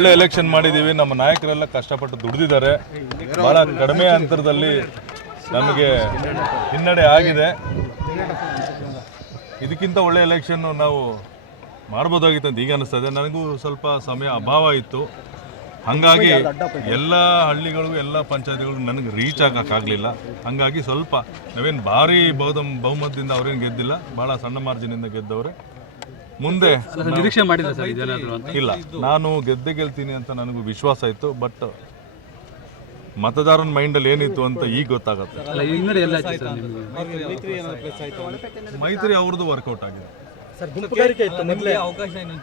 ಒಳ್ಳೆ ಎಲೆಕ್ಷನ್ ಮಾಡಿದ್ದೀವಿ ನಮ್ಮ ನಾಯಕರೆಲ್ಲ ಕಷ್ಟಪಟ್ಟು ದುಡಿದಿದ್ದಾರೆ. ಬಹಳ ಕಡಿಮೆ ಅಂತರದಲ್ಲಿ ನಮಗೆ ಹಿನ್ನಡೆ ಆಗಿದೆ. ಇದಕ್ಕಿಂತ ಒಳ್ಳೆ ಎಲೆಕ್ಷನ್ ನಾವು ಮಾಡ್ಬೋದಾಗಿತ್ತು ಅಂತ ಈಗ ಅನಿಸ್ತದೆ ನನಗೂ ಸ್ವಲ್ಪ ಸಮಯ ಅಭಾವ ಇತ್ತು. ಹಾಗಾಗಿ ಎಲ್ಲ ಹಳ್ಳಿಗಳಿಗೂ ಎಲ್ಲ ಪಂಚಾಯತ್ಗಳಿಗೂ ನನಗೆ ರೀಚ್ ಆಗೋಕ್ಕಾಗಲಿಲ್ಲ ಹಾಗಾಗಿ ಸ್ವಲ್ಪ ನಾವೇನು ಭಾರಿ ಬಹುದ ಬಹುಮತದಿಂದ ಅವ್ರೇನು ಗೆದ್ದಿಲ್ಲ. ಭಾಳ ಸಣ್ಣ ಮಾರ್ಜಿನಿಂದ ಗೆದ್ದವ್ರೆ. ಮುಂದೆ ನಿರೀಕ್ಷೆ ಮಾಡಿದ್ರೆ ಸರ್ ಅಂತ. ಇಲ್ಲ ನಾನು ಗೆದ್ದೆ ಗೆಲ್ತೀನಿ ಅಂತ ನನಗೂ ವಿಶ್ವಾಸ ಇತ್ತು ಬಟ್ ಮತದಾರನ ಮೈಂಡಲ್ಲಿ ಏನಿತ್ತು ಅಂತ ಈಗ ಗೊತ್ತಾಗುತ್ತೆ. ಅಲ್ಲ ಹಿನ್ನಡೆ ಎಲ್ಲ ಆಯ್ತು ಸರ್ ನಿಮಗೆ? ಮೈತ್ರಿ ಅವ್ರದ್ದು ವರ್ಕೌಟ್ ಆಗಿದೆ. ಸರ್ ಗುಂಪುಗಾರಿಕೆ ಇತ್ತು ಮೊದಲೇ.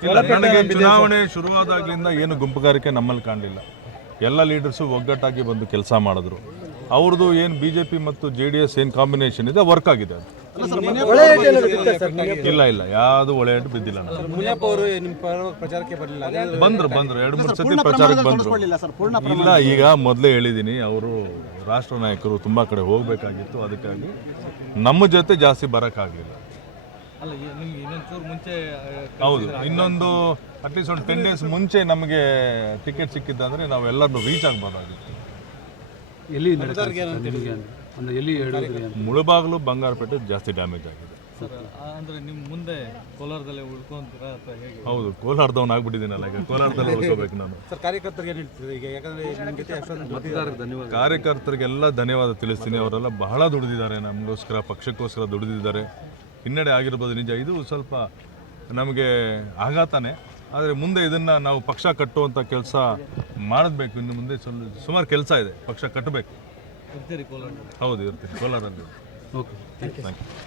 ಇಲ್ಲ, ನನಗೆ ಚುನಾವಣೆ ಶುರುವಾದಾಗ್ಲಿಂದ ಏನು ಗುಂಪುಗಾರಿಕೆ ನಮ್ಮಲ್ಲಿ ಕಾಣಲಿಲ್ಲ. ಎಲ್ಲ ಲೀಡರ್ಸು ಒಗ್ಗಟ್ಟಾಗಿ ಬಂದು ಕೆಲಸ ಮಾಡಿದ್ರು. ಅವ್ರದ್ದು ಏನು ಬಿ ಜೆ ಪಿ ಮತ್ತು ಜೆ ಡಿ ಎಸ್ ಏನು ಕಾಂಬಿನೇಷನ್ ಇದೆ ವರ್ಕ್ ಆಗಿದೆ ಅದು. ಇಲ್ಲ ಇಲ್ಲ ಯಾವುದು ಒಳ್ಳೆ ಏಟು ಬಿದ್ದಿಲ್ಲ. ಮುನಿಯಪ್ಪ ಅವರು ನಿಮ್ಮ ಪರ ಪ್ರಚಾರಕ್ಕೆ ಬರಲಿಲ್ಲ. ಬಂದ್ರು ಬಂದ್ರು. ಎರಡು ಮೂರು ಸತಿ ಪ್ರಚಾರಕ್ಕೆ ಬಂದ್ರು. ಇಲ್ಲ ಈಗ ಮೊದಲೇ ಹೇಳಿದ್ದೀನಿ ಅವರು ರಾಷ್ಟ್ರ ನಾಯಕರು ತುಂಬಾ ಕಡೆ ಹೋಗ್ಬೇಕಾಗಿತ್ತು ಅದಕ್ಕಾಗಿ ನಮ್ಮ ಜೊತೆ ಜಾಸ್ತಿ ಬರೋಕ್ಕಾಗಲಿಲ್ಲ. ಹೌದು ಇನ್ನೊಂದು ಅಟ್ಲೀಸ್ಟ್ ಒಂದು ಟೆನ್ ಡೇಸ್ ಮುಂಚೆ ನಮಗೆ ಟಿಕೆಟ್ ಸಿಕ್ಕಿದ್ದಂದ್ರೆ ನಾವೆಲ್ಲರನ್ನು ರೀಚ್ ಆಗ್ಬೋದಾಗಿತ್ತು. ಎಲ್ಲಿ ಅಂದ್ರೆ ಎಲ್ಲಿ ಹೇಳಿದ್ರಿ ಅಂತ? ಮುಳುಬಾಗಿಲು ಬಂಗಾರಪೇಟೆ ಜಾಸ್ತಿ ಡ್ಯಾಮೇಜ್ ಆಗಿದೆ. ಸರ್ ಅಂದ್ರೆ ನಿಮ್ಮ ಮುಂದೆ ಕೋಲಾರದಲ್ಲೇ ಉಳ್ಕೊಂತೀರಾ ಅಥವಾ ಹೇಗೆ? ಹೌದು ಕೋಲಾರದವನ್ ಆಗ್ಬಿಟ್ಟಿದ್ದೀನಲ್ಲ ಈಗ ಕೋಲಾರದಲ್ಲಿ ಉಳ್ಕೋಬೇಕು ನಾನು. ಸರ್ ಕಾರ್ಯಕರ್ತರಿಗೆ ಏನು ಹೇಳ್ತೀರಿ ಈಗ? ಯಾಕಂದ್ರೆ ನಿಮ್ಮ ಜೊತೆ ಅಷ್ಟೊಂದು ಧನ್ಯವಾದ ಕಾರ್ಯಕರ್ತರಿಗೆಲ್ಲ ಧನ್ಯವಾದ ತಿಳಿಸ್ತೀನಿ. ಅವರೆಲ್ಲ ಬಹಳ ದುಡಿದಿದ್ದಾರೆ ನಮಗೋಸ್ಕರ ಪಕ್ಷಕ್ಕೋಸ್ಕರ ದುಡಿದಿದ್ದಾರೆ. ಹಿನ್ನಡೆ ಆಗಿರ್ಬೋದು ನಿಜ ಇದು ಸ್ವಲ್ಪ ನಮಗೆ ಆಘಾತನೇ. ಆದರೆ ಮುಂದೆ ಇದನ್ನು ನಾವು ಪಕ್ಷ ಕಟ್ಟುವಂಥ ಕೆಲಸ ಮಾಡಬೇಕು ಇನ್ನು ಮುಂದೆ ಸ್ವಲ್ಪ ಸುಮಾರು ಕೆಲಸ ಇದೆ ಪಕ್ಷ ಕಟ್ಟಬೇಕು ಹೌದು ಇರ್ತೀನಿ ಕೋಲಾರಲ್ಲಿ. Okay thank you